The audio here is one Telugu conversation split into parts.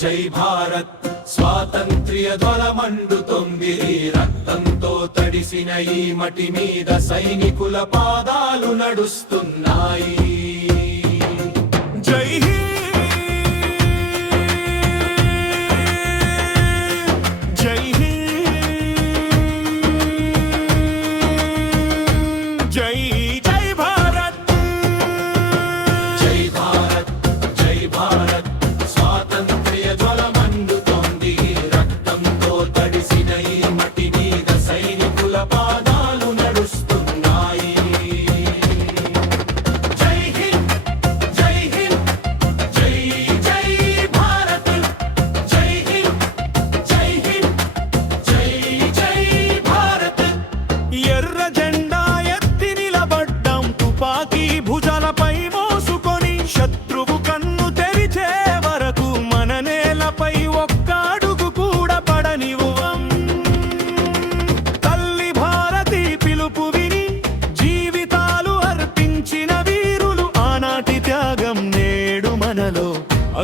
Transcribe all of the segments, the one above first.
జై భారత్ స్వాతంత్ర్య జ్వల మండుతోంది రక్తంతో తడిసిన ఈ మటి మీద సైనికుల పాదాలు నడుస్తున్నాయి జై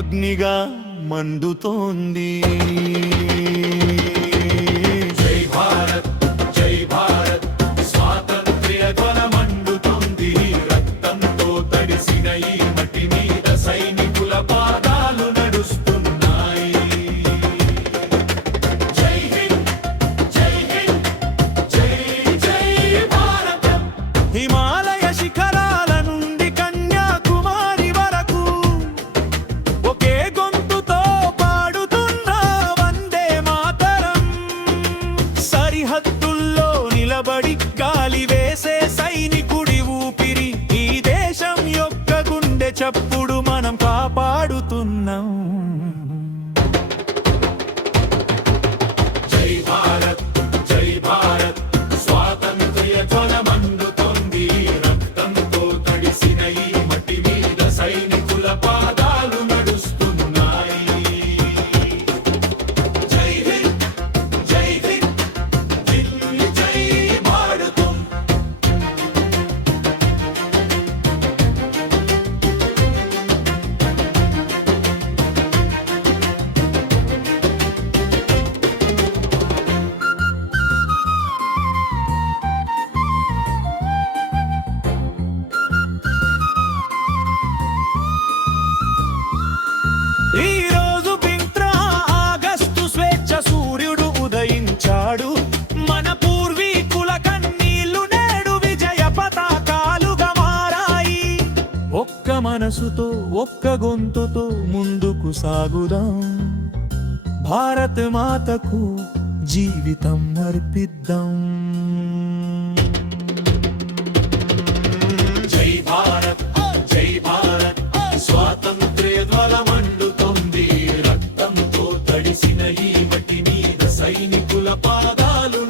అగ్నిగా మండుతోంది జై భారత్ జై భారత్ స్వాతంత్ర్య జ్వల మండుతోంది రక్తంతో తడిసిన ఈ మట్టి మీద సైనికుల పాదాలు నడుస్తున్నాయి జై హింద్ జై హింద్ జై జై భారతం హిమాలయ శిఖరాల నుండి కన్యాకుమారి వరకు ఒకే గొంతుతో పాడుతున్న వందే మాతరం సరిహద్దుల్లో నిలబడి గాలి వేసే సైనికుడి ఊపిరి ఈ దేశం యొక్క గుండె చప్పుడు మనం కాపాడుతున్నాం జై భారత్ జై భారత్ స్వాతంత్ర్య జ్వల మండుతోంది రక్తంతో తడిసిన ఈ మట్టి మీద సైనికుల పాదాలు నడుస్తున్నాయి జై హింద్ జై హింద్ దిల్లీ జై భారతం ఈ రోజు ఆగస్టు స్వేచ్ఛ సూర్యుడు ఉదయించాడు మన పూర్వీకుల కన్నీళ్లు నేడు విజయ పతాకాలుగా మారాయి ఒక్క మనసుతో ఒక్క గొంతుతో ముందుకు సాగుదాం భారత్ మాతకు జీవితం అర్పిద్దాం జై భారత్ జై భారత్ స్వాతంత్ర్య జ్వల మండుతోంది రక్తంతో తడిసిన ఈ మట్టి మీద సైనికుల పాదాలు